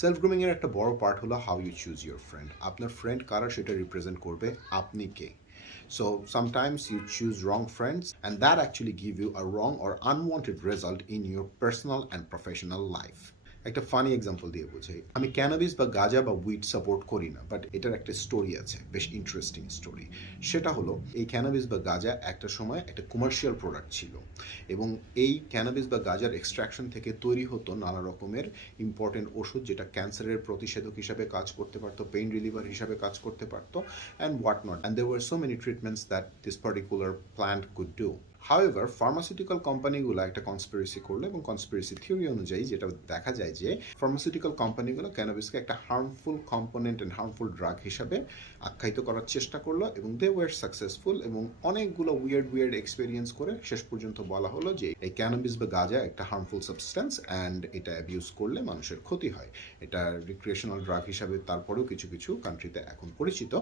Self grooming এর একটা বড় পার্ট হলো how you choose your friend. আপনার ফ্রেন্ড কারা সেটা রিপ্রেজেন্ট করবে, আপনি কে। So sometimes you choose wrong friends and that actually give you a wrong or unwanted result in your personal and professional life. একটা ফানি এক্সাম্পল দিয়ে বুঝাই, আমি ক্যানাবিস বা গাঁজা বা উইড সাপোর্ট করি না, বাট এটার একটা স্টোরি আছে, বেশ ইন্টারেস্টিং স্টোরি। সেটা হলো এই ক্যানাবিস বা গাঁজা একটা সময় একটা কমার্শিয়াল প্রোডাক্ট ছিল এবং এই ক্যানাবিস বা গাঁজার এক্সট্রাকশন থেকে তৈরি হতো নানা রকমের ইম্পর্টেন্ট ওষুধ, যেটা ক্যান্সারের প্রতিষেধক হিসাবে কাজ করতে পারতো, পেইন রিলিভার হিসাবে কাজ করতে পারতো, and what not, and there were so many treatments that this particular plant could do. However pharmaceutical কোম্পানিগুলো একটা কনস্পিরেসি করলো এবং কনস্পিরেসি থিওরি অনুযায়ী যেটা দেখা যায় যে ফার্মাসিউটিক্যাল কোম্পানিগুলো ক্যানাবিসকে একটা harmful component and harmful drug হিসাবে আখ্যায়িত করার চেষ্টা করলো এবং দে ওয়ার সাকসেসফুল, এবং অনেকগুলো উইয়ার্ড এক্সপিরিয়েন্স করে শেষ পর্যন্ত বলা হলো যে এই ক্যানাবিস বা গাঁজা একটা হার্মফুল সাবস্টেন্স অ্যান্ড এটা অ্যাবিউজ করলে মানুষের ক্ষতি হয়। এটা রিক্রিয়েশনাল ড্রাগ হিসাবে তারপরেও কিছু কিছু কান্ট্রিতে এখন পরিচিত,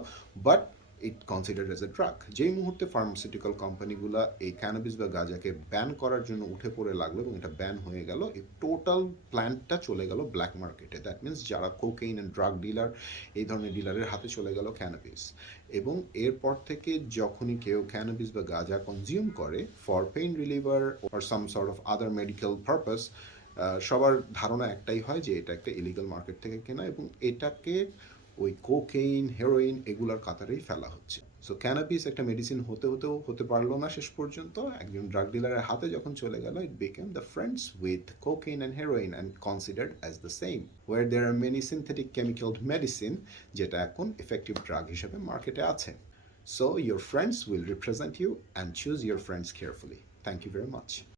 but it considered as a drug. যেই মুহূর্তে ফার্মাসিউটিক্যাল কোম্পানিগুলো এই ক্যানাবিস বা গাঁজাকে ব্যান করার জন্য উঠে পড়ে লাগলো এবং এটা ব্যান হয়ে গেল, এই টোটাল প্ল্যান্টটা চলে গেল ব্ল্যাক মার্কেটে। দ্যাট মিনস যারা কোকেইন অ্যান্ড ড্রাগ ডিলার, এই ধরনের ডিলারের হাতে চলে গেল ক্যানাবিস। এবং এরপর থেকে যখনই কেউ ক্যানাবিস বা গাঁজা কনজিউম করে for pain reliever or some sort of other medical purpose, সবার ধারণা একটাই হয় যে এটা একটা ইলিগাল মার্কেট থেকে কেনা এবং এটাকে ওই কোকেইন, হেরোইন এগুলার কাতারেই ফেলা হচ্ছে। সো ক্যানাবিস একটা মেডিসিন হতে পারলো না শেষ পর্যন্ত, একজন ড্রাগ ডিলারের হাতে যখন চলে গেল, it became the friends with cocaine and heroin and considered as the same, were there are many synthetic chemical medicine যেটা এখন এফেক্টিভ ড্রাগ হিসেবে মার্কেটে আছে। So your friends will represent you and choose your friends carefully. Thank you very much.